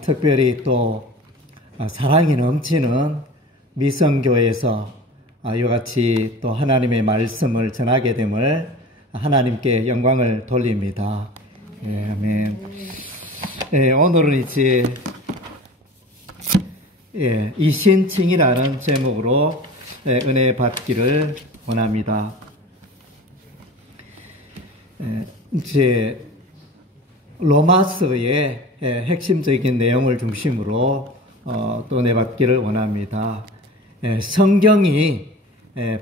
특별히 또 사랑이 넘치는 미성교회에서 이와 같이 또 하나님의 말씀을 전하게 됨을 하나님께 영광을 돌립니다. 예, 아멘. 예, 오늘은 이제 이신칭이라는 제목으로 은혜 받기를 원합니다. 이제 로마서의 핵심적인 내용을 중심으로 또 은혜 받기를 원합니다. 성경이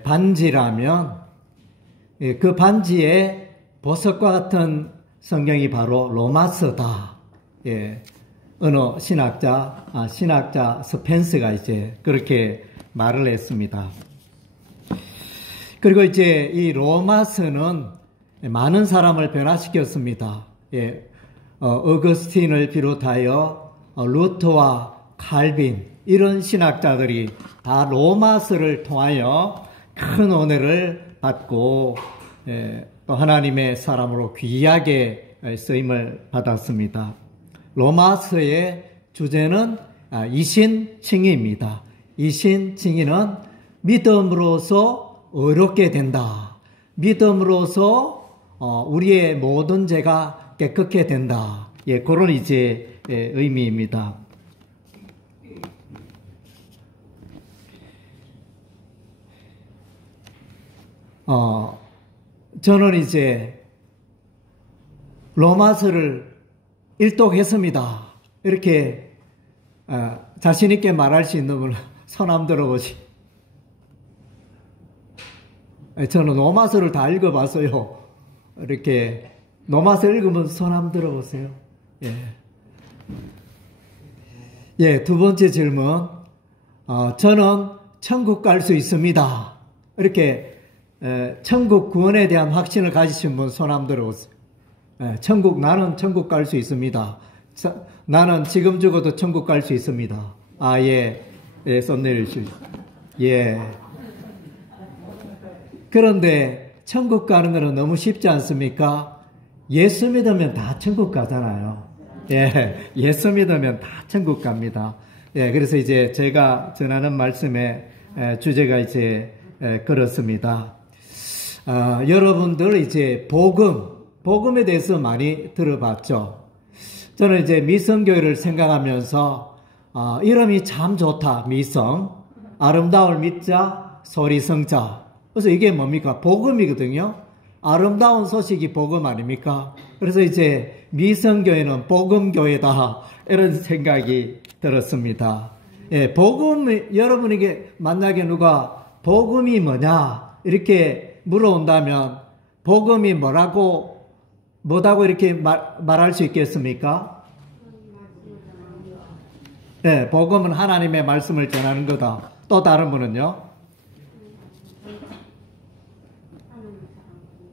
반지라면 그 반지의 보석과 같은 성경이 바로 로마서다. 어느 신학자 스펜스가 이제 그렇게 말을 했습니다. 그리고 이제 이 로마서는 많은 사람을 변화시켰습니다. 어거스틴을 비롯하여 루터와 칼빈 이런 신학자들이 다 로마서를 통하여 큰 은혜를 받고 또 하나님의 사람으로 귀하게 쓰임을 받았습니다. 로마서의 주제는 이신칭의입니다. 이신칭의는 믿음으로서 의롭게 된다. 믿음으로서 우리의 모든 죄가 깨끗게 된다. 그런 이제 의미입니다. 저는 이제 로마서를 일독했습니다. 이렇게 자신있게 말할 수 있는 분 손 한번 들어보시. 저는 로마서를 다 읽어봤어요. 이렇게 로마서 읽으면 손 한번 들어보세요. 두 번째 질문. 저는 천국 갈 수 있습니다. 이렇게 천국 구원에 대한 확신을 가지신 분 손 한번 들어보세요. 나는 천국 갈 수 있습니다. 나는 지금 죽어도 천국 갈 수 있습니다. 손 내리시죠. 그런데 천국 가는 것은 너무 쉽지 않습니까? 예수 믿으면 다 천국 가잖아요. 예수 믿으면 다 천국 갑니다. 그래서 이제 제가 전하는 말씀의 주제가 이제 그렇습니다. 여러분들 이제 복음에 대해서 많이 들어봤죠. 저는 이제 미성교회를 생각하면서 이름이 참 좋다. 미성, 아름다울 미자, 소리성자. 그래서 이게 뭡니까? 복음이거든요. 아름다운 소식이 복음 아닙니까? 그래서 이제 미성교회는 복음교회다. 이런 생각이 들었습니다. 복음, 여러분에게 만약에 누가 복음이 뭐냐? 이렇게 물어온다면 복음이 뭐라고 이렇게 말할 수 있겠습니까? 복음은 하나님의 말씀을 전하는 거다. 또 다른 분은요?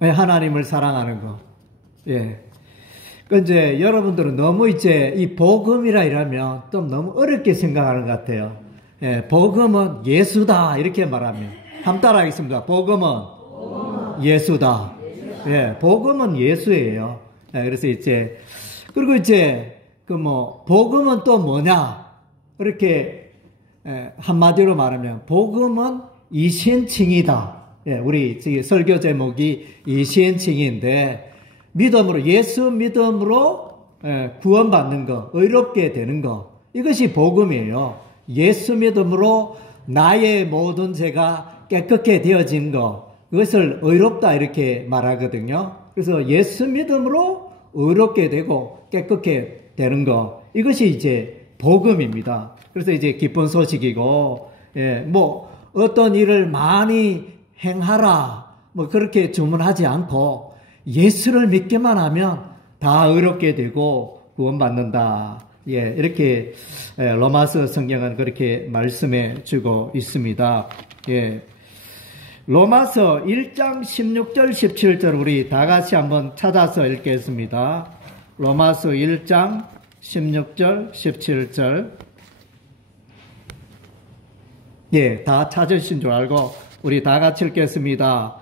하나님을 사랑하는 거. 이제 여러분들은 너무 이제 이 복음이라 이러면 좀 너무 어렵게 생각하는 것 같아요. 복음은 예수다. 이렇게 말하면. 한번 따라하겠습니다. 복음은 예수다. 복음은 예수예요. 그래서 이제, 그리고 이제, 복음은 또 뭐냐? 이렇게, 한마디로 말하면, 복음은 이신칭이다. 우리 설교 제목이 이신칭인데, 예수 믿음으로 구원받는 거, 의롭게 되는 거, 이것이 복음이에요. 예수 믿음으로 나의 모든 죄가 깨끗게 되어진 거, 그것을 의롭다 이렇게 말하거든요. 그래서 예수 믿음으로 의롭게 되고 깨끗게 되는 거, 이것이 이제 복음입니다. 그래서 이제 기쁜 소식이고, 어떤 일을 많이 행하라, 그렇게 주문하지 않고 예수를 믿기만 하면 다 의롭게 되고 구원받는다. 이렇게 로마서 성경은 그렇게 말씀해 주고 있습니다. 로마서 1장 16절 17절 우리 다 같이 한번 찾아서 읽겠습니다. 로마서 1장 16절 17절 다 찾으신 줄 알고 우리 다 같이 읽겠습니다.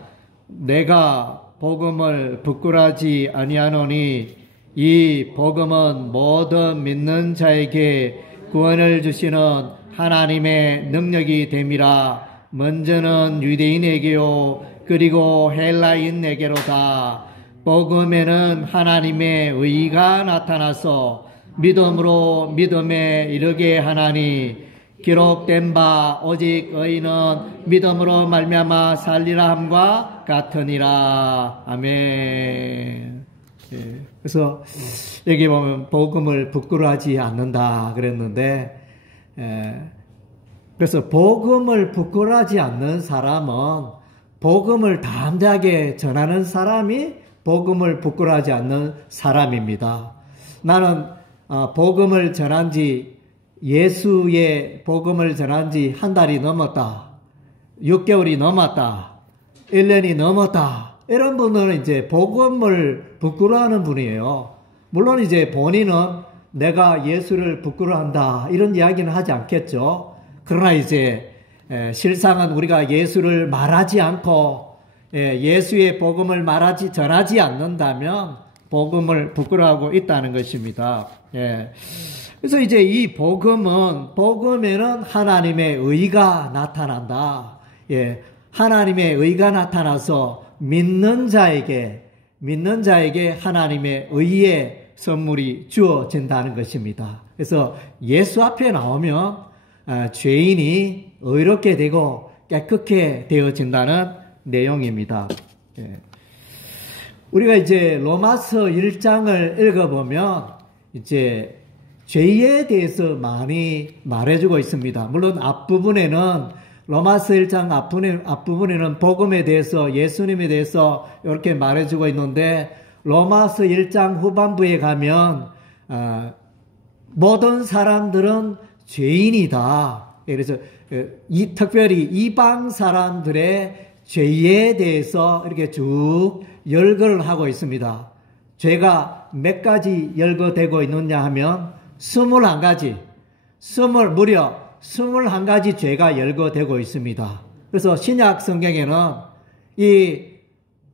내가 복음을 부끄러워하지 아니하노니 이 복음은 모든 믿는 자에게 구원을 주시는 하나님의 능력이 됨이라. 먼저는 유대인에게요 그리고 헬라인에게로다. 복음에는 하나님의 의가 나타나서 믿음으로 믿음에 이르게 하나니 기록된 바 오직 의인은 믿음으로 말미암아 살리라 함과 같으니라. 아멘. 그래서 여기 보면 복음을 부끄러워하지 않는다 그랬는데, 그래서 복음을 부끄러워하지 않는 사람은 복음을 담대하게 전하는 사람이 복음을 부끄러워하지 않는 사람입니다. 나는 복음을 전한 지, 예수의 복음을 전한 지 한 달이 넘었다, 6개월이 넘었다, 1년이 넘었다, 이런 분들은 이제 복음을 부끄러워하는 분이에요. 물론 이제 본인은 내가 예수를 부끄러워한다 이런 이야기는 하지 않겠죠. 그러나 이제 실상은 우리가 예수를 말하지 않고 예수의 복음을 전하지 않는다면 복음을 부끄러워하고 있다는 것입니다. 그래서 이제 이 복음에는 하나님의 의가 나타난다. 하나님의 의가 나타나서 믿는 자에게 하나님의 의의 선물이 주어진다는 것입니다. 그래서 예수 앞에 나오면 죄인이 의롭게 되고 깨끗게 되어진다는 내용입니다. 우리가 이제 로마서 1장을 읽어보면 이제 죄에 대해서 많이 말해주고 있습니다. 물론 앞부분에는 로마서 1장 앞부분에는 복음에 대해서, 예수님에 대해서 이렇게 말해주고 있는데, 로마서 1장 후반부에 가면 모든 사람들은 죄인이다. 그래서 특별히 이방 사람들의 죄에 대해서 이렇게 쭉 열거를 하고 있습니다. 죄가 몇 가지 열거되고 있느냐 하면 21가지, 무려 21가지 죄가 열거되고 있습니다. 그래서 신약 성경에는 이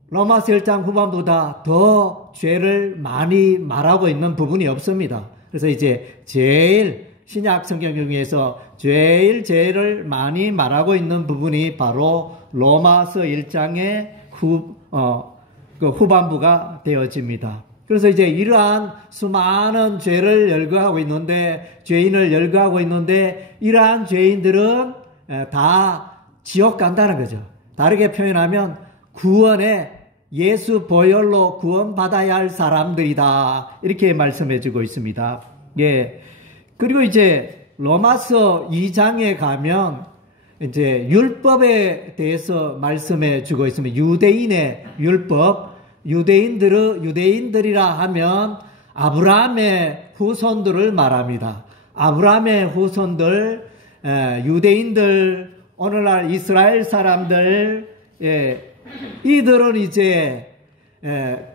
로마서 1장 후반보다 더 죄를 많이 말하고 있는 부분이 없습니다. 그래서 이제 제일 신약 성경 중에서 제일 죄를 많이 말하고 있는 부분이 바로 로마서 1장의 후반부가 되어집니다. 그래서 이제 이러한 수많은 죄를 열거하고 있는데, 죄인을 열거하고 있는데, 이러한 죄인들은 다 지옥 간다는 거죠. 다르게 표현하면 구원에 예수 보혈로 구원받아야 할 사람들이다, 이렇게 말씀해 주고 있습니다. 그리고 이제 로마서 2장에 가면 이제 율법에 대해서 말씀해 주고 있습니다. 유대인의 율법. 유대인들이라 하면 아브라함의 후손들을 말합니다. 아브라함의 후손들, 유대인들, 오늘날 이스라엘 사람들, 이들은 이제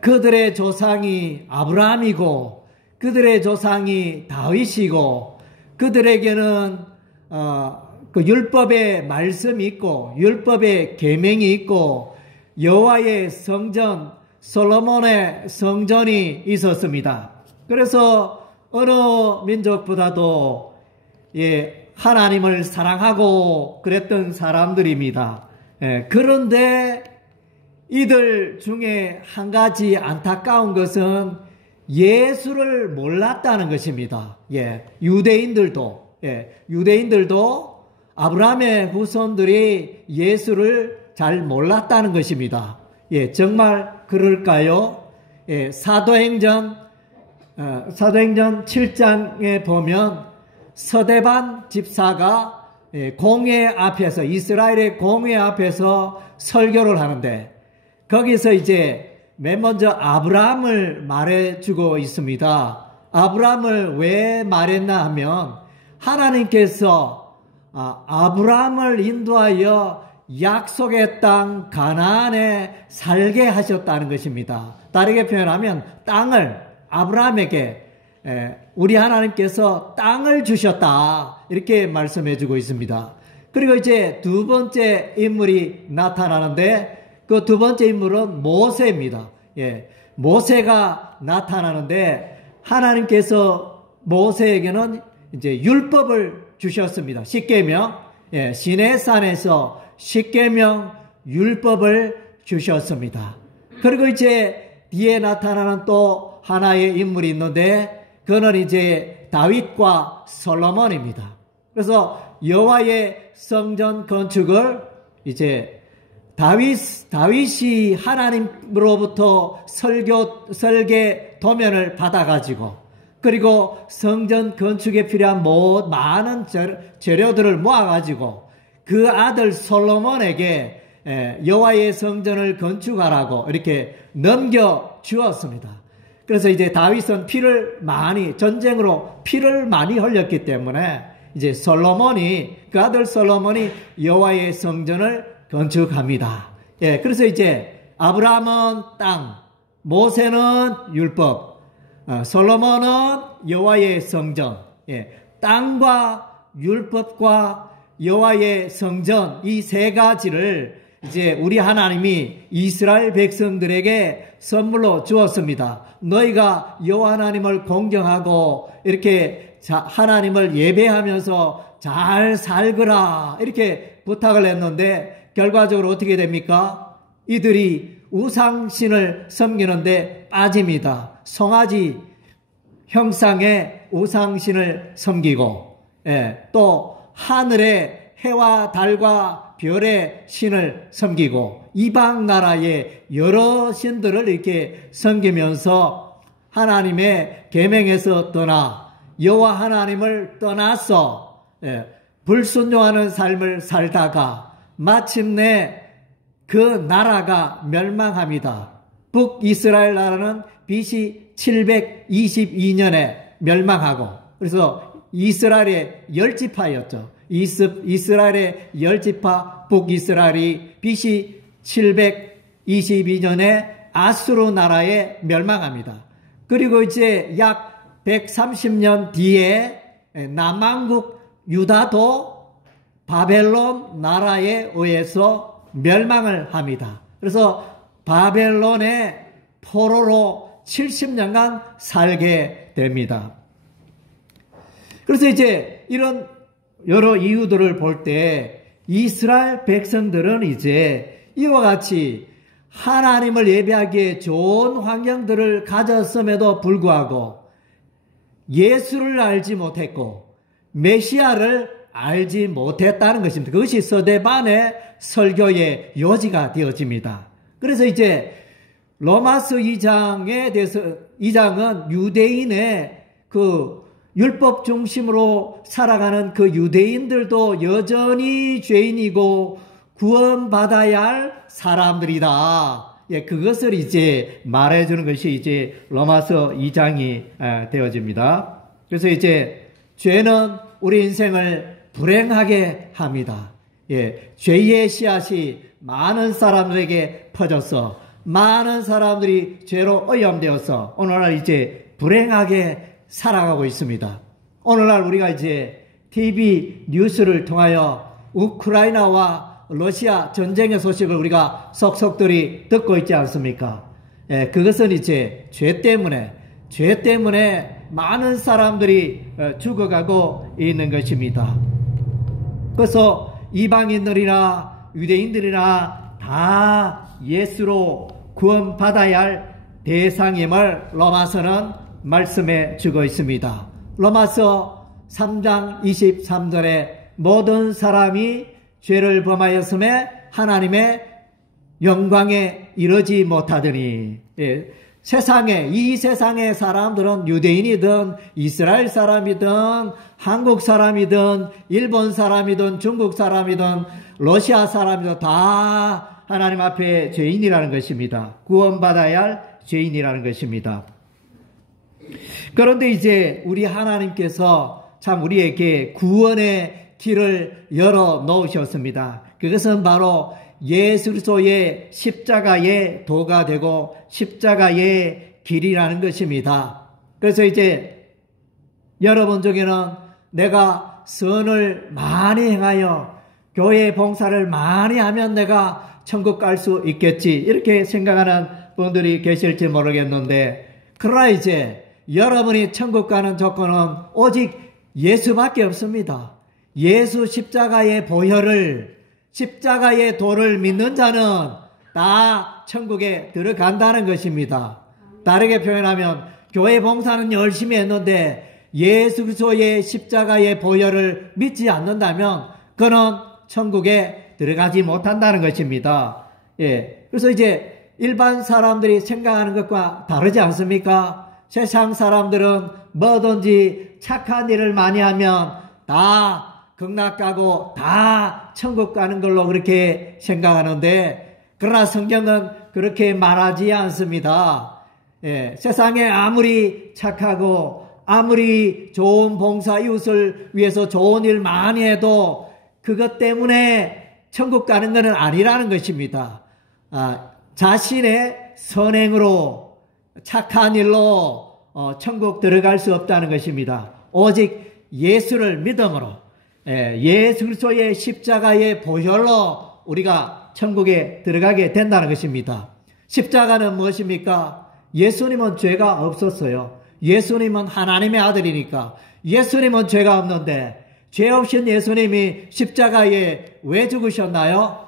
그들의 조상이 아브라함이고 그들의 조상이 다윗이고, 그들에게는 그 율법의 말씀이 있고 율법의 계명이 있고 여호와의 성전, 솔로몬의 성전이 있었습니다. 그래서 어느 민족보다도 하나님을 사랑하고 그랬던 사람들입니다. 그런데 이들 중에 한 가지 안타까운 것은 예수를 몰랐다는 것입니다. 유대인들도 아브라함의 후손들이 예수를 잘 몰랐다는 것입니다. 정말 그럴까요? 사도행전 7장에 보면 서대반 집사가 공회 앞에서, 이스라엘의 공회 앞에서 설교를 하는데, 거기서 이제 맨 먼저 아브라함을 말해주고 있습니다. 아브라함을 왜 말했나 하면, 하나님께서 아브라함을 인도하여 약속의 땅 가나안에 살게 하셨다는 것입니다. 다르게 표현하면 땅을 아브라함에게 우리 하나님께서 땅을 주셨다, 이렇게 말씀해 주고 있습니다. 그리고 이제 두 번째 인물이 나타나는데, 그 두 번째 인물은 모세입니다. 모세가 나타나는데 하나님께서 모세에게는 이제 율법을 주셨습니다. 십계명, 시내산에서 십계명 율법을 주셨습니다. 그리고 이제 뒤에 나타나는 또 하나의 인물이 있는데 그는 이제 다윗과 솔로몬입니다. 그래서 여호와의 성전 건축을 이제 다윗이 하나님으로부터 설계 도면을 받아가지고 그리고 성전 건축에 필요한 많은 재료들을 모아가지고 그 아들 솔로몬에게 여호와의 성전을 건축하라고 이렇게 넘겨 주었습니다. 그래서 이제 다윗은 전쟁으로 피를 많이 흘렸기 때문에 이제 그 아들 솔로몬이 여호와의 성전을 건축합니다. 그래서 이제 아브라함은 땅, 모세는 율법, 솔로몬은 여호와의 성전, 땅과 율법과 여호와의 성전 이 세 가지를 이제 우리 하나님이 이스라엘 백성들에게 선물로 주었습니다. 너희가 여호와 하나님을 공경하고 이렇게 하나님을 예배하면서 잘 살거라 이렇게 부탁을 했는데 결과적으로 어떻게 됩니까? 이들이 우상신을 섬기는데 빠집니다. 송아지 형상의 우상신을 섬기고 또 하늘의 해와 달과 별의 신을 섬기고 이방 나라의 여러 신들을 이렇게 섬기면서 하나님의 계명에서 떠나 여호와 하나님을 떠나서 불순종하는 삶을 살다가 마침내 그 나라가 멸망합니다. 북이스라엘 나라는 BC 722년에 멸망하고 그래서 이스라엘의 10지파였죠. 이스라엘의 10지파 북이스라엘이 BC 722년에 아수르 나라에 멸망합니다. 그리고 이제 약 130년 뒤에 남왕국 유다도 바벨론 나라에 의해서 멸망을 합니다. 그래서 바벨론의 포로로 70년간 살게 됩니다. 그래서 이제 이런 여러 이유들을 볼 때 이스라엘 백성들은 이제 이와 같이 하나님을 예배하기에 좋은 환경들을 가졌음에도 불구하고 예수를 알지 못했고 메시아를 알지 못했다는 것입니다. 그것이 스데반의 설교의 요지가 되어집니다. 그래서 이제 로마서 2장은 유대인의 그 율법 중심으로 살아가는 그 유대인들도 여전히 죄인이고 구원받아야 할 사람들이다. 그것을 이제 말해주는 것이 이제 로마서 2장이 되어집니다. 그래서 이제 죄는 우리 인생을 불행하게 합니다. 죄의 씨앗이 많은 사람들에게 퍼져서 많은 사람들이 죄로 오염되어서 오늘날 이제 불행하게 살아가고 있습니다. 오늘날 우리가 이제 TV 뉴스를 통하여 우크라이나와 러시아 전쟁의 소식을 우리가 속속들이 듣고 있지 않습니까? 그것은 이제 죄 때문에 많은 사람들이 죽어가고 있는 것입니다. 그래서 이방인들이나 유대인들이나 다 예수로 구원받아야 할 대상임을 로마서는 말씀해 주고 있습니다. 로마서 3장 23절에 모든 사람이 죄를 범하였음에 하나님의 영광에 이르지 못하더니 이 세상의 사람들은 유대인이든 이스라엘 사람이든 한국 사람이든 일본 사람이든 중국 사람이든 러시아 사람이든 다 하나님 앞에 죄인이라는 것입니다. 구원받아야 할 죄인이라는 것입니다. 그런데 이제 우리 하나님께서 참 우리에게 구원의 길을 열어 놓으셨습니다. 그것은 바로 예수 그리스도의 십자가의 도가 되고 십자가의 길이라는 것입니다. 그래서 이제 여러분 중에는 내가 선을 많이 행하여 교회 봉사를 많이 하면 내가 천국 갈 수 있겠지 이렇게 생각하는 분들이 계실지 모르겠는데 그러나 이제 여러분이 천국 가는 조건은 오직 예수밖에 없습니다. 예수 십자가의 보혈을, 십자가의 도를 믿는 자는 다 천국에 들어간다는 것입니다. 다르게 표현하면 교회 봉사는 열심히 했는데 예수 그리스도의 십자가의 보혈을 믿지 않는다면 그는 천국에 들어가지 못한다는 것입니다. 예. 그래서 이제 일반 사람들이 생각하는 것과 다르지 않습니까? 세상 사람들은 뭐든지 착한 일을 많이 하면 다 극락가고 다 천국 가는 걸로 그렇게 생각하는데, 그러나 성경은 그렇게 말하지 않습니다. 예, 세상에 아무리 착하고 아무리 좋은 봉사 이웃을 위해서 좋은 일 많이 해도 그것 때문에 천국 가는 것은 아니라는 것입니다. 자신의 선행으로 착한 일로 천국 들어갈 수 없다는 것입니다. 오직 예수를 믿음으로, 예수 그리스도의 십자가의 보혈로 우리가 천국에 들어가게 된다는 것입니다. 십자가는 무엇입니까? 예수님은 죄가 없었어요. 예수님은 하나님의 아들이니까. 예수님은 죄가 없는데 죄 없인 예수님이 십자가에 왜 죽으셨나요?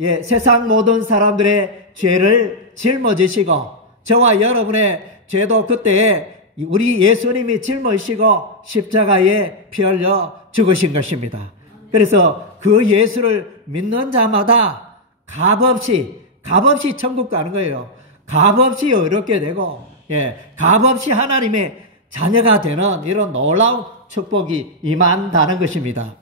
예, 세상 모든 사람들의 죄를 짊어지시고 저와 여러분의 죄도 그때에 우리 예수님이 짊어지시고 십자가에 피 흘려 죽으신 것입니다. 그래서 그 예수를 믿는 자마다 값없이 천국 가는 거예요. 값없이 의롭게 되고, 예, 값없이 하나님의 자녀가 되는 이런 놀라운 축복이 임한다는 것입니다.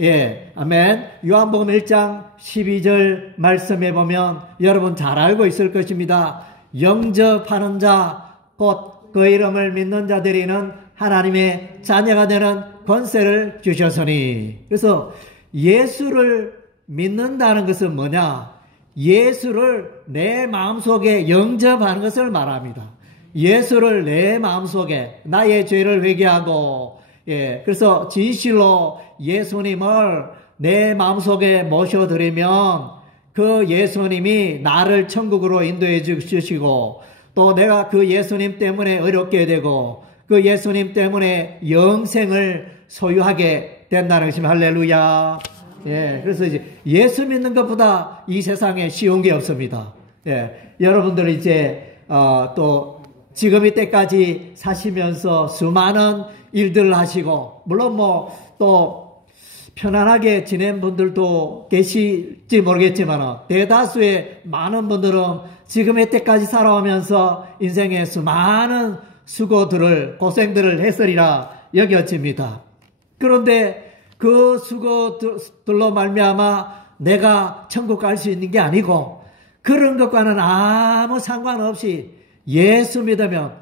예, 아멘. 요한복음 1장 12절 말씀해 보면 여러분 잘 알고 있을 것입니다. 영접하는 자, 곧 그 이름을 믿는 자들이는 하나님의 자녀가 되는 권세를 주셨으니. 그래서 예수를 믿는다는 것은 뭐냐? 예수를 내 마음속에 영접하는 것을 말합니다. 예수를 내 마음속에 나의 죄를 회개하고, 예, 그래서 진실로 예수님을 내 마음속에 모셔드리면 그 예수님이 나를 천국으로 인도해 주시고 또 내가 그 예수님 때문에 의롭게 되고 그 예수님 때문에 영생을 소유하게 된다는 것입니다. 할렐루야. 예, 그래서 이제 예수 믿는 것보다 이 세상에 쉬운 게 없습니다. 예, 여러분들 이제 또 지금 이때까지 사시면서 수많은 일들을 하시고 물론 뭐 또 편안하게 지낸 분들도 계실지 모르겠지만 대다수의 많은 분들은 지금 이때까지 살아오면서 인생의 수많은 수고들을 고생들을 했으리라 여겨집니다. 그런데 그 수고들로 말미암아 내가 천국 갈 수 있는 게 아니고 그런 것과는 아무 상관없이 예수 믿으면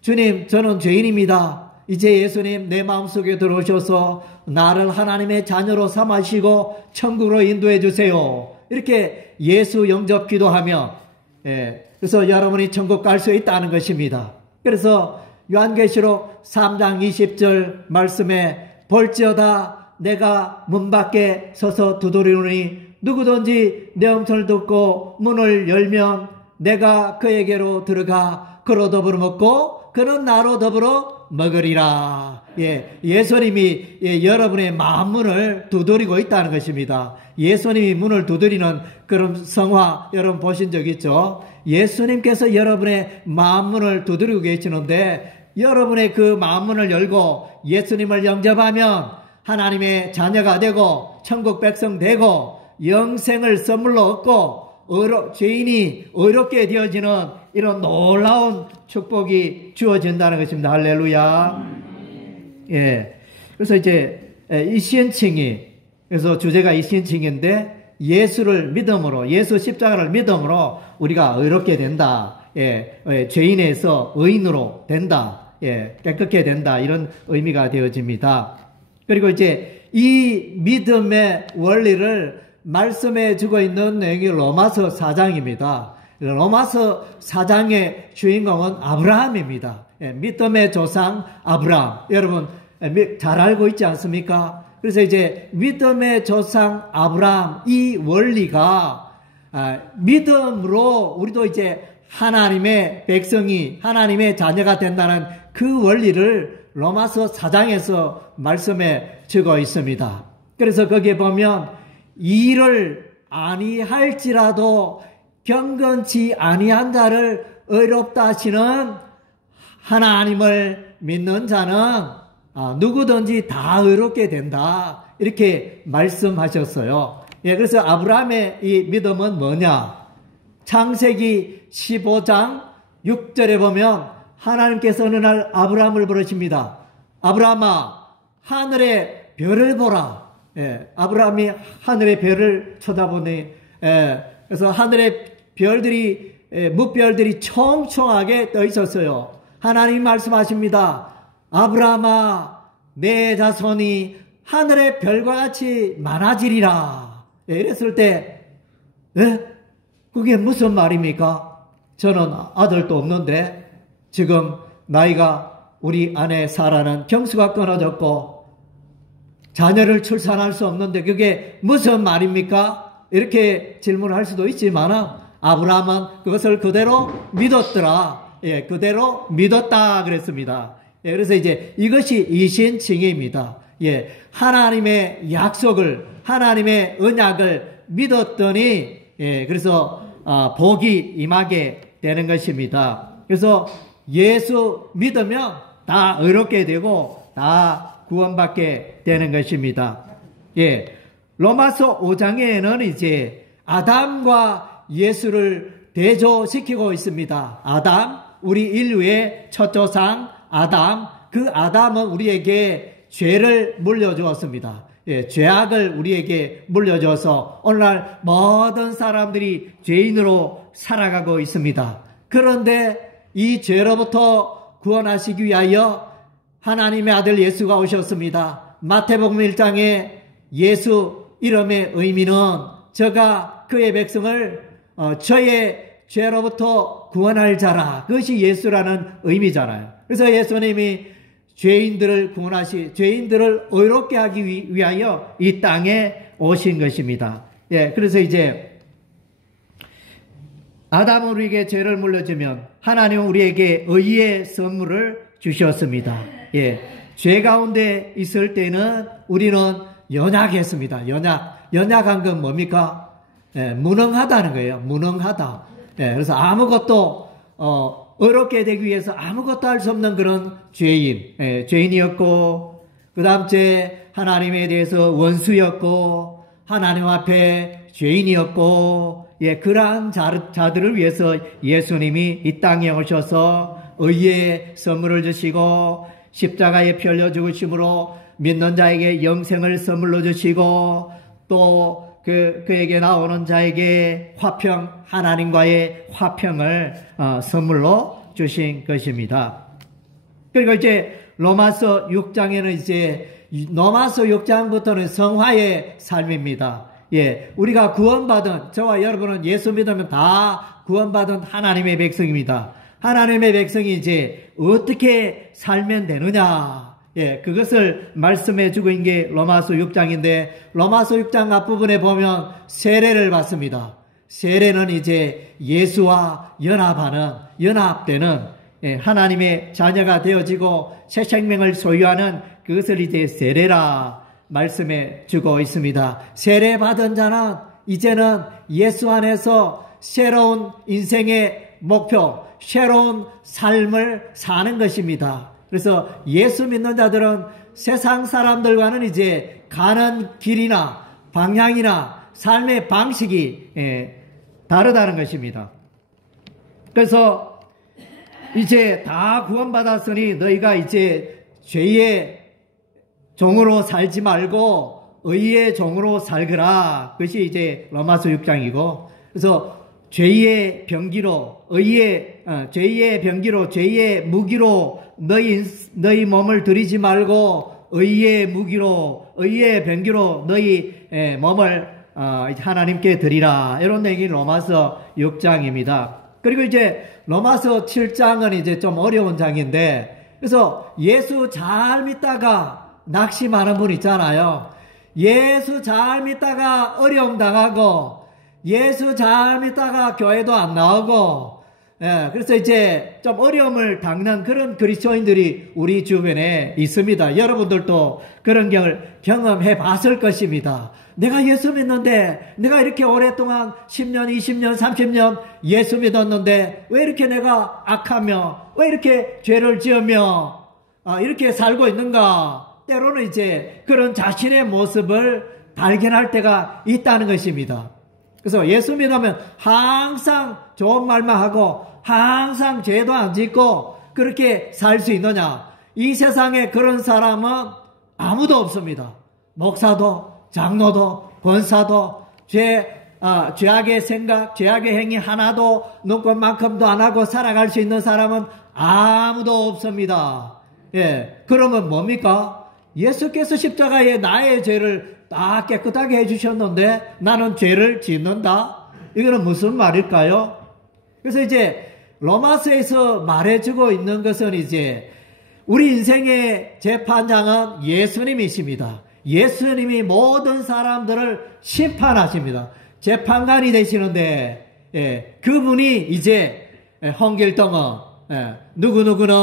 주님 저는 죄인입니다. 이제 예수님 내 마음속에 들어오셔서 나를 하나님의 자녀로 삼으시고 천국으로 인도해 주세요. 이렇게 예수 영접 기도하며 그래서 여러분이 천국 갈 수 있다는 것입니다. 그래서 요한계시록 3장 20절 말씀에 볼지어다 내가 문 밖에 서서 두드리노니 누구든지 내 음성을 듣고 문을 열면 내가 그에게로 들어가 그로 더불어 먹고 그는 나로 더불어 먹으리라. 예, 예수님이 여러분의 마음 문을 두드리고 있다는 것입니다. 예수님이 문을 두드리는 그런 성화 여러분 보신 적 있죠? 예수님께서 여러분의 마음 문을 두드리고 계시는데 여러분의 그 마음 문을 열고 예수님을 영접하면 하나님의 자녀가 되고 천국 백성 되고 영생을 선물로 얻고 죄인이 의롭게 되어지는 이런 놀라운 축복이 주어진다는 것입니다. 할렐루야. 예. 그래서 이제 이 시인칭이 그래서 주제가 이 시인칭인데 예수를 믿음으로 예수 십자가를 믿음으로 우리가 의롭게 된다. 예. 죄인에서 의인으로 된다. 예. 깨끗게 된다. 이런 의미가 되어집니다. 그리고 이제 이 믿음의 원리를 말씀해 주고 있는 내용이 로마서 4장입니다. 로마서 4장의 주인공은 아브라함입니다. 믿음의 조상 아브라함. 여러분 잘 알고 있지 않습니까? 그래서 이제 믿음의 조상 아브라함 이 원리가 믿음으로 우리도 이제 하나님의 백성이 하나님의 자녀가 된다는 그 원리를 로마서 4장에서 말씀에 적어 있습니다. 그래서 거기에 보면 이를 아니할지라도 경건치 아니한 자를 의롭다 하시는 하나님을 믿는 자는 누구든지 다 의롭게 된다. 이렇게 말씀하셨어요. 예, 그래서 아브라함의 이 믿음은 뭐냐? 창세기 15장 6절에 보면 하나님께서 어느 날 아브라함을 부르십니다. 아브라함아, 하늘의 별을 보라. 예, 아브라함이 하늘의 별을 쳐다보니, 그래서 하늘의 별들이, 무별들이 총총하게 떠 있었어요. 하나님이 말씀하십니다. 아브라함아, 내 자손이 하늘의 별과 같이 많아지리라. 예, 이랬을 때, 그게 무슨 말입니까? 저는 아들도 없는데, 지금 나이가 우리 아내 사라는 경수가 끊어졌고, 자녀를 출산할 수 없는데 그게 무슨 말입니까? 이렇게 질문할 수도 있지만 아브라함은 그것을 그대로 믿었더라. 예, 그대로 믿었다 그랬습니다. 예, 그래서 이제 이것이 이신칭의입니다. 예, 하나님의 약속을, 하나님의 언약을 믿었더니, 예, 그래서 복이 임하게 되는 것입니다. 그래서 예수 믿으면 다 의롭게 되고 다 구원받게 되는 것입니다. 예, 로마서 5장에는 이제 아담과 예수를 대조시키고 있습니다. 아담, 우리 인류의 첫 조상 아담, 그 아담은 우리에게 죄를 물려주었습니다. 예, 죄악을 우리에게 물려줘서 오늘날 모든 사람들이 죄인으로 살아가고 있습니다. 그런데 이 죄로부터 구원하시기 위하여 하나님의 아들 예수가 오셨습니다. 마태복음 1장에 예수 이름의 의미는 저가 그의 백성을 저의 죄로부터 구원할 자라. 그것이 예수라는 의미잖아요. 그래서 예수님이 죄인들을 의롭게 하기 위하여 이 땅에 오신 것입니다. 예, 그래서 이제 아담은 우리에게 죄를 물려주면 하나님은 우리에게 의의 선물을 주셨습니다. 예, 죄 가운데 있을 때는 우리는 연약했습니다. 연약한 건 뭡니까? 예, 무능하다는 거예요. 무능하다. 예, 그래서 아무것도 의롭게 되기 위해서 아무것도 할 수 없는 그런 죄인, 예, 죄인이었고, 그 다음 죄 하나님에 대해서 원수였고, 하나님 앞에 죄인이었고, 예, 그러한 자들을 위해서 예수님이 이 땅에 오셔서 의의 선물을 주시고 십자가에 피 흘려 죽으심으로 믿는 자에게 영생을 선물로 주시고 또 그에게 나오는 자에게 화평, 하나님과의 화평을 선물로 주신 것입니다. 그리고 이제 로마서 6장에는 이제 로마서 6장부터는 성화의 삶입니다. 예, 우리가 구원받은, 저와 여러분은 예수 믿으면 다 구원받은 하나님의 백성입니다. 하나님의 백성이 이제 어떻게 살면 되느냐. 예, 그것을 말씀해 주고 있는 게 로마서 6장인데, 로마서 6장 앞부분에 보면 세례를 받습니다. 세례는 이제 예수와 연합되는, 예, 하나님의 자녀가 되어지고 새 생명을 소유하는 그것을 이제 세례라 말씀해 주고 있습니다. 세례 받은 자는 이제는 예수 안에서 새로운 인생의 목표, 새로운 삶을 사는 것입니다. 그래서 예수 믿는 자들은 세상 사람들과는 이제 가는 길이나 방향이나 삶의 방식이 다르다는 것입니다. 그래서 이제 다 구원받았으니 너희가 이제 죄의 종으로 살지 말고 의의 종으로 살거라. 그것이 이제 로마서 6장이고, 그래서 죄의 병기로 죄의 무기로 너희 몸을 들이지 말고 의의 병기로 너희 몸을 하나님께 드리라. 이런 얘기 로마서 6장입니다. 그리고 이제 로마서 7장은 이제 좀 어려운 장인데, 그래서 예수 잘 믿다가 낙심하는 분 있잖아요. 예수 잘 믿다가 어려움 당하고, 예수 잘 믿다가 교회도 안 나오고, 그래서 이제 좀 어려움을 겪는 그런 그리스도인들이 우리 주변에 있습니다. 여러분들도 그런 경험해 봤을 것입니다. 내가 예수 믿는데, 내가 이렇게 오랫동안 10년, 20년, 30년 예수 믿었는데 왜 이렇게 내가 악하며, 왜 이렇게 죄를 지으며 이렇게 살고 있는가? 때로는 이제 그런 자신의 모습을 발견할 때가 있다는 것입니다. 그래서 예수 믿으면 항상 좋은 말만 하고 항상 죄도 안 짓고 그렇게 살 수 있느냐? 이 세상에 그런 사람은 아무도 없습니다. 목사도, 장로도, 권사도, 죄악의 생각, 죄악의 행위 하나도 눈꽃만큼도 안 하고 살아갈 수 있는 사람은 아무도 없습니다. 그러면 뭡니까? 예수께서 십자가에 나의 죄를 다 깨끗하게 해주셨는데 나는 죄를 짓는다? 이거는 무슨 말일까요? 그래서 이제 로마서에서 말해주고 있는 것은 이제 우리 인생의 재판장은 예수님이십니다. 예수님이 모든 사람들을 심판하십니다. 재판관이 되시는데 그분이 이제 홍길동은 누구누구는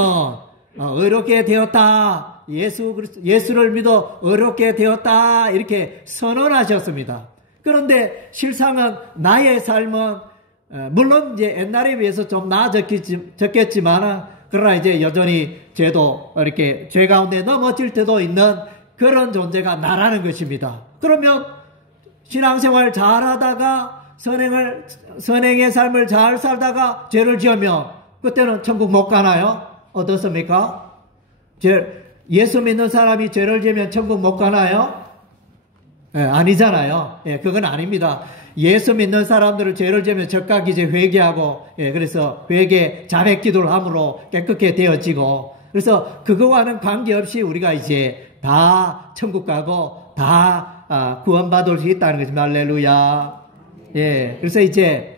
의롭게 되었다. 예수를 믿어 의롭게 되었다. 이렇게 선언하셨습니다. 그런데 실상은 나의 삶은 물론 이제 옛날에 비해서 좀 나아졌겠지만 그러나 이제 여전히 죄도 이렇게 죄 가운데 넘어질 때도 있는 그런 존재가 나라는 것입니다. 그러면 신앙생활 잘하다가 선행의 삶을 잘 살다가 죄를 지으면 그때는 천국 못 가나요? 어떻습니까? 예수 믿는 사람이 죄를 지으면 천국 못 가나요? 아니잖아요. 그건 아닙니다. 예수 믿는 사람들은 죄를 지으면 적각 이제 회개하고, 그래서 회개 자백 기도를 함으로 깨끗게 되어지고, 그래서 그거와는 관계없이 우리가 이제 다 천국 가고 다 구원받을 수 있다는 것입니다. 할렐루야. 그래서 이제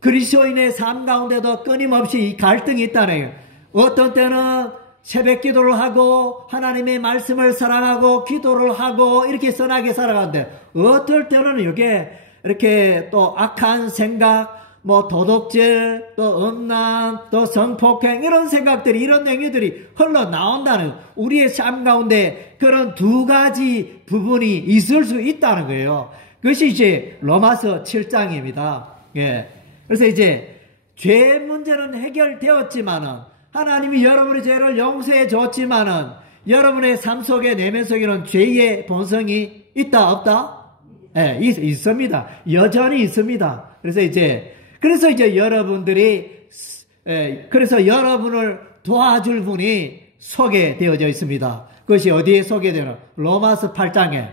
그리스도인의 삶 가운데도 끊임없이 이 갈등이 있다는 거예요. 어떤 때는 새벽 기도를 하고 하나님의 말씀을 사랑하고 기도를 하고 이렇게 선하게 살아가는데 어떨 때는 이게 이렇게 또 악한 생각, 뭐 도덕질, 또 음란, 또 성폭행 이런 생각들이 이런 행위들이 흘러나온다는 우리의 삶 가운데 그런 두 가지 부분이 있을 수 있다는 거예요. 그것이 이제 로마서 7장입니다. 그래서 이제 죄 문제는 해결되었지만은 하나님이 여러분의 죄를 용서해 줬지만은 여러분의 삶 속에 내면 속에는 죄의 본성이 있다 없다? 있습니다. 여전히 있습니다. 그래서 이제 여러분들이 그래서 여러분을 도와줄 분이 소개되어져 있습니다. 그것이 어디에 소개되나? 로마서 8장에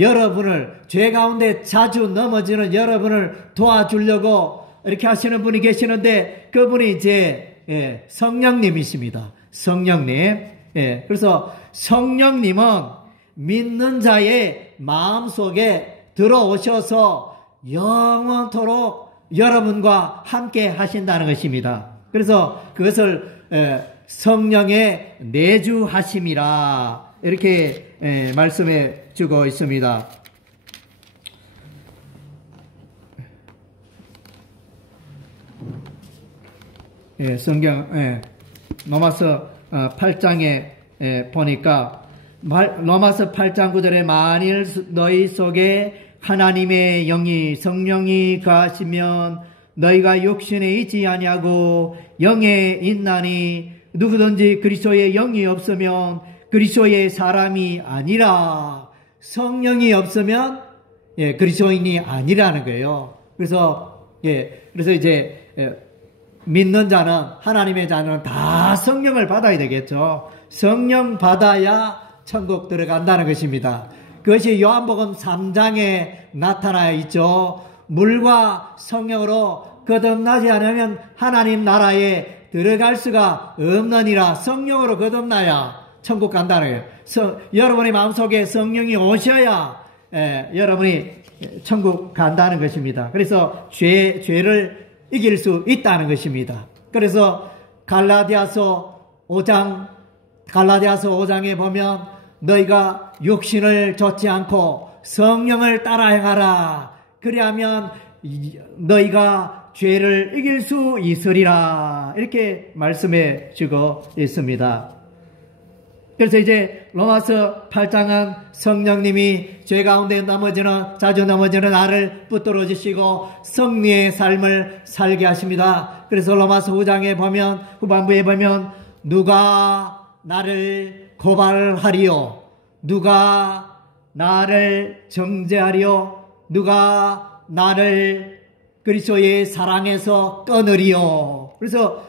여러분을 죄 가운데 자주 넘어지는 여러분을 도와주려고 이렇게 하시는 분이 계시는데 그분이 이제 성령님이십니다. 성령님. 그래서 성령님은 믿는 자의 마음속에 들어오셔서 영원토록 여러분과 함께 하신다는 것입니다. 그래서 그것을 성령의 내주하심이라 이렇게 말씀해 주고 있습니다. 성경 로마서 8장에 보니까 로마서 8장 9절에 만일 너희 속에 하나님의 영이 성령이 거하시면 너희가 육신에 있지 아니하고 영에 있나니 누구든지 그리스도의 영이 없으면 그리스도의 사람이 아니라. 성령이 없으면 그리스도인이 아니라는 거예요. 그래서 이제 믿는 자는 하나님의 자는 다 성령을 받아야 되겠죠. 성령 받아야 천국 들어간다는 것입니다. 그것이 요한복음 3장에 나타나 있죠. 물과 성령으로 거듭나지 않으면 하나님 나라에 들어갈 수가 없느니라. 성령으로 거듭나야 천국 간다는 거예요. 여러분의 마음속에 성령이 오셔야 여러분이 천국 간다는 것입니다. 그래서 죄를 이길 수 있다는 것입니다. 그래서 갈라디아서 5장에 보면 너희가 육신을 좇지 않고 성령을 따라 행하라. 그리하면 너희가 죄를 이길 수 있으리라. 이렇게 말씀해 주고 있습니다. 그래서 이제 로마서 8장은 성령님이 죄 가운데 자주 넘어지는 나를 붙들어 주시고 승리의 삶을 살게 하십니다. 그래서 로마서 9장에 보면, 후반부에 보면, 누가 나를 고발하리요? 누가 나를 정죄하리요? 누가 나를 그리스도의 사랑에서 끊으리요? 그래서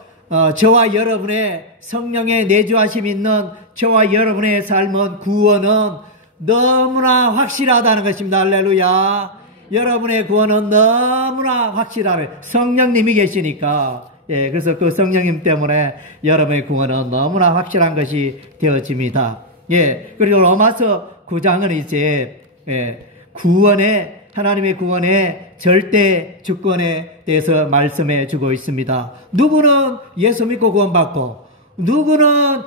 저와 여러분의 성령의 내주하심 있는 저와 여러분의 삶은, 구원은 너무나 확실하다는 것입니다. 할렐루야. 여러분의 구원은 너무나 확실하네. 성령님이 계시니까. 예, 그래서 그 성령님 때문에 여러분의 구원은 너무나 확실한 것이 되어집니다. 예, 그리고 로마서 9장은 이제 하나님의 구원의 절대 주권에 대해서 말씀해 주고 있습니다. 누구는 예수 믿고 구원받고, 누구는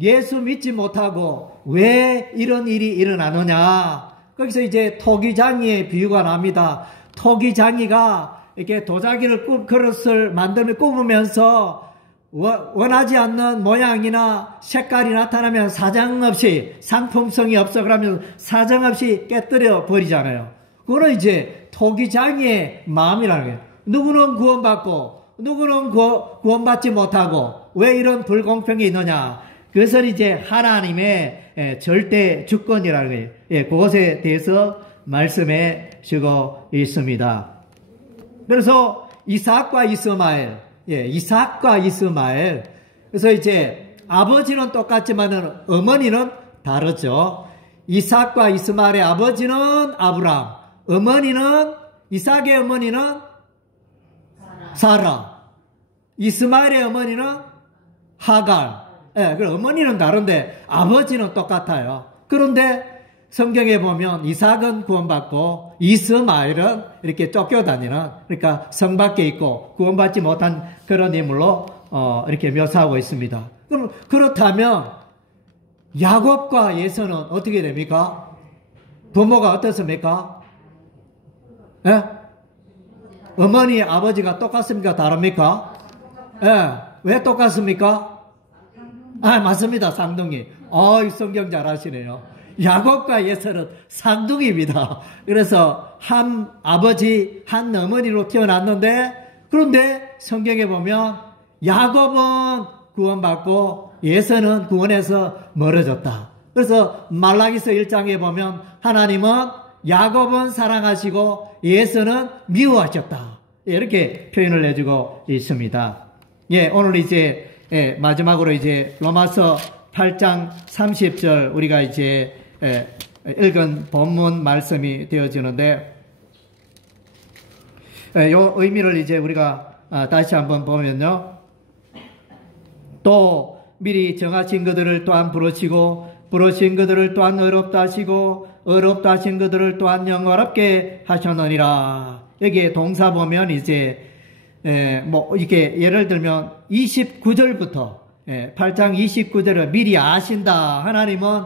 예수 믿지 못하고 왜 이런 일이 일어나느냐. 거기서 이제 토기장이의 비유가 납니다. 토기장이가 이렇게 도자기를 그릇을 만들며 굽으면서 원하지 않는 모양이나 색깔이 나타나면 사정없이, 상품성이 없어 그러면 사정없이 깨뜨려 버리잖아요. 그거는 이제 토기장이의 마음이라는 거예요. 누구는 구원받고 누구는 구원받지 못하고 왜 이런 불공평이 있느냐. 그것은 이제 하나님의 절대 주권이라는 거예요. 예, 그것에 대해서 말씀해 주고 있습니다. 그래서 이삭과 이스마엘, 이삭과 이스마엘. 그래서 이제 아버지는 똑같지만은 어머니는 다르죠. 이삭과 이스마엘의 아버지는 아브람, 이삭의 어머니는 사라, 이스마엘의 어머니는 하갈. 예, 그 어머니는 다른데 아버지는 똑같아요. 그런데 성경에 보면 이삭은 구원받고 이스마엘은 이렇게 쫓겨다니는, 그러니까 성 밖에 있고 구원받지 못한 그런 인물로 이렇게 묘사하고 있습니다. 그럼 그렇다면 야곱과 예서는 어떻게 됩니까? 부모가 어떻습니까? 예? 어머니, 아버지가 똑같습니까? 다릅니까? 예. 왜 똑같습니까? 아, 맞습니다. 쌍둥이. 이 성경 잘 아시네요. 야곱과 예서는 쌍둥이입니다. 그래서 한 아버지, 한 어머니로 태어났는데, 그런데 성경에 보면 야곱은 구원받고 예서는 구원에서 멀어졌다. 그래서 말라기서 1장에 보면 하나님은 야곱은 사랑하시고 예서는 미워하셨다. 이렇게 표현을 해주고 있습니다. 예, 오늘 이제 마지막으로 이제 로마서 8장 30절 우리가 이제 읽은 본문 말씀이 되어지는데, 요 의미를 이제 우리가 다시 한번 보면요. 또 미리 정하신 그들을 또한 부르시고 부르신 그들을 또한 의롭다 하시고 의롭다 하신 그들을 또한 영화롭게 하셨느니라. 여기에 동사 보면 이제 이렇게 예를 들면 29절부터 8장 29절을 미리 아신다. 하나님은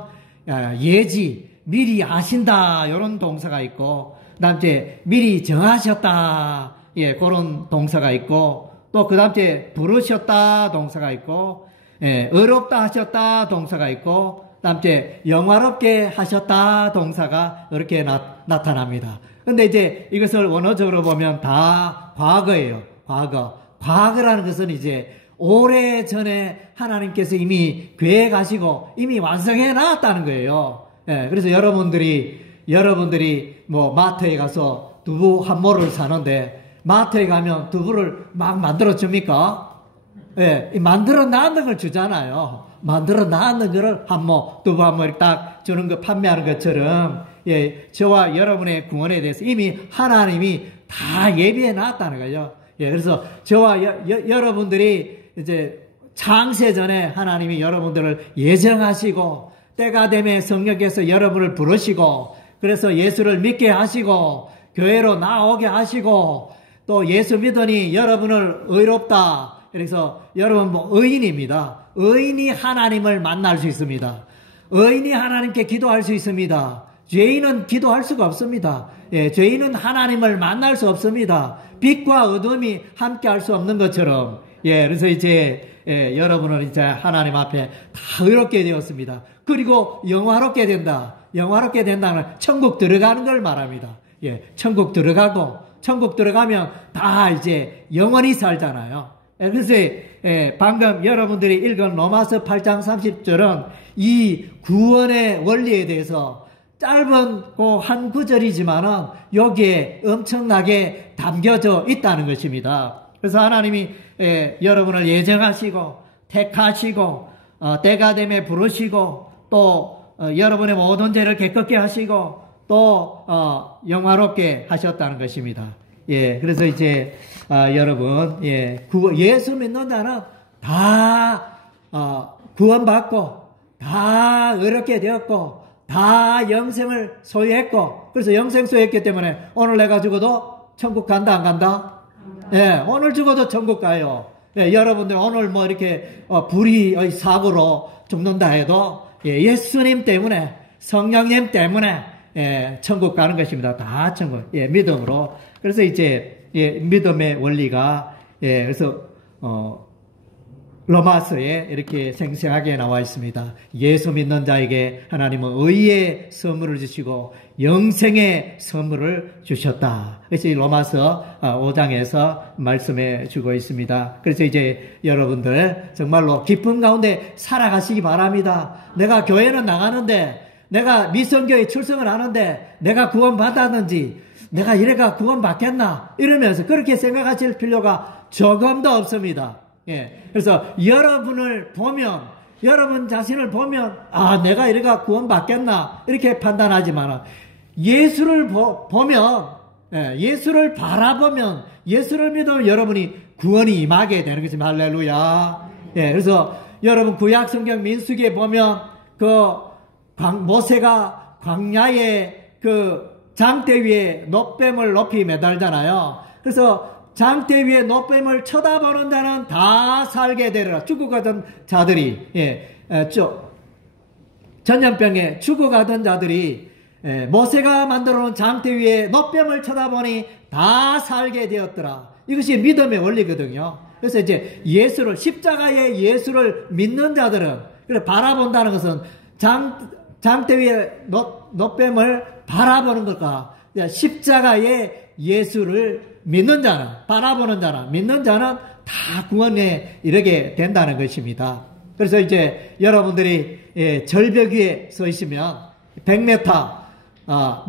미리 아신다. 이런 동사가 있고, 그다음 때 미리 정하셨다. 그런 동사가 있고, 또 그다음 때 부르셨다 동사가 있고, 의롭다 하셨다 동사가 있고, 그다음 때 영화롭게 하셨다 동사가 이렇게 나타납니다. 근데 이제 이것을 원어적으로 보면 다 과거예요. 과거라는 것은 이제 오래전에 하나님께서 이미 계획하시고 이미 완성해 놨다는 거예요. 그래서 여러분들이 뭐 마트에 가서 두부 한 모를 사는데, 마트에 가면 두부를 막 만들어 줍니까? 만들어 놨는 걸 주잖아요. 만들어 놨는 거를 두부 한 모를 딱 주는 거, 판매하는 것처럼, 저와 여러분의 구원에 대해서 이미 하나님이 다 예비해 놨다는 거예요. 그래서 저와 여러분들이 이제 창세 전에 하나님이 여러분들을 예정하시고, 때가 되면 성령께서 여러분을 부르시고, 그래서 예수를 믿게 하시고, 교회로 나오게 하시고, 또 예수 믿으니 여러분을 의롭다. 그래서 여러분 의인입니다. 의인이 하나님을 만날 수 있습니다. 의인이 하나님께 기도할 수 있습니다. 죄인은 기도할 수가 없습니다. 예, 죄인은 하나님을 만날 수 없습니다. 빛과 어둠이 함께 할 수 없는 것처럼. 예, 그래서 이제 여러분은 이제 하나님 앞에 다 의롭게 되었습니다. 그리고 영화롭게 된다. 영화롭게 된다는 천국 들어가는 걸 말합니다. 예, 천국 들어가고, 천국 들어가면 다 이제 영원히 살잖아요. 예, 그래서 방금 여러분들이 읽은 로마서 8장 30절은 이 구원의 원리에 대해서 짧은 한 구절이지만은 여기에 엄청나게 담겨져 있다는 것입니다. 그래서 하나님이 여러분을 예정하시고 택하시고 때가 되매 부르시고 또 여러분의 모든 죄를 깨끗게 하시고 또 영화롭게 하셨다는 것입니다. 예, 그래서 이제 여러분, 예수 믿는 자는 다 구원받고 다 의롭게 되었고 다 영생을 소유했고, 그래서 영생 소유했기 때문에 오늘 내가 죽어도 천국 간다 안 간다? 예, 오늘 죽어도 천국 가요. 예, 여러분들 오늘 뭐 이렇게 불의의 사고로 죽는다 해도 예수님 때문에, 성령님 때문에 천국 가는 것입니다. 다 천국. 예, 믿음으로. 그래서 이제 믿음의 원리가 그래서 로마서에 이렇게 생생하게 나와 있습니다. 예수 믿는 자에게 하나님은 의의 선물을 주시고 영생의 선물을 주셨다. 그래서 이 로마서 5장에서 말씀해 주고 있습니다. 그래서 이제 여러분들 정말로 기쁨 가운데 살아가시기 바랍니다. 내가 교회는 나가는데, 내가 미성교회 출석을 하는데 내가 구원 받았는지, 내가 이래가 구원 받겠나 이러면서 그렇게 생각하실 필요가 조금도 없습니다. 예. 그래서 여러분을 보면, 여러분 자신을 보면, 내가 이래가 구원 받겠나 이렇게 판단하지만 예수를 보면, 예수를 바라보면, 예수를 믿으면 여러분이 구원이 임하게 되는 것입니다. 할렐루야. 예. 그래서 여러분 구약 성경 민수기에 보면 모세가 광야에 장대 위에 놋뱀을 높이 매달잖아요. 그래서 장대 위에 놋뱀을 쳐다보는 자는 다 살게 되리라. 죽어가던 자들이, 전염병에 죽어가던 자들이 모세가 만들어 놓은 장대 위에 놋뱀을 쳐다보니 다 살게 되었더라. 이것이 믿음의 원리거든요. 그래서 이제 예수를, 십자가의 예수를 믿는 자들은, 그래 바라본다는 것은 장대 위에 놋뱀을 바라보는 것과 십자가의 예수를 믿는 자는, 바라보는 자는, 믿는 자는 다 구원에 이르게 된다는 것입니다. 그래서 이제 여러분들이 절벽 위에 서 있으면 100m,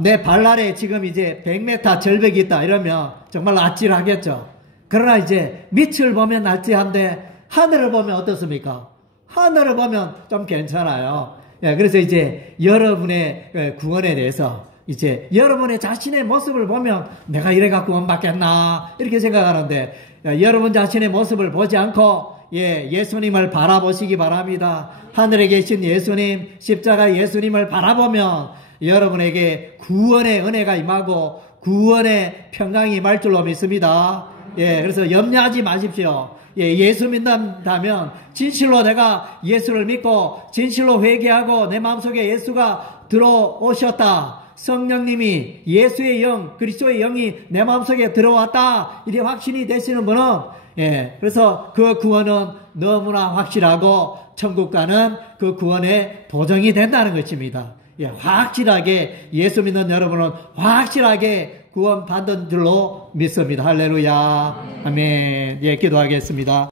내 발 아래 지금 이제 100m 절벽이 있다 이러면 정말 아찔하겠죠. 그러나 이제 밑을 보면 아찔한데 하늘을 보면 어떻습니까? 하늘을 보면 좀 괜찮아요. 그래서 이제 여러분의 구원에 대해서 이제 여러분의 자신의 모습을 보면 내가 이래가 구원 받겠나 이렇게 생각하는데, 여러분 자신의 모습을 보지 않고 예수님을 바라보시기 바랍니다. 하늘에 계신 예수님, 십자가 예수님을 바라보면 여러분에게 구원의 은혜가 임하고 구원의 평강이 임할 줄로 믿습니다. 그래서 염려하지 마십시오. 예수 믿는다면 진실로 내가 예수를 믿고 진실로 회개하고 내 마음속에 예수가 들어오셨다, 성령님이, 예수의 영, 그리스도의 영이 내 마음속에 들어왔다, 이게 확신이 되시는 분은 그래서 그 구원은 너무나 확실하고 천국 가는 그 구원의 보증이 된다는 것입니다. 확실하게 예수 믿는 여러분은 확실하게 구원 받은 줄로 믿습니다. 할렐루야. 아멘. 기도하겠습니다.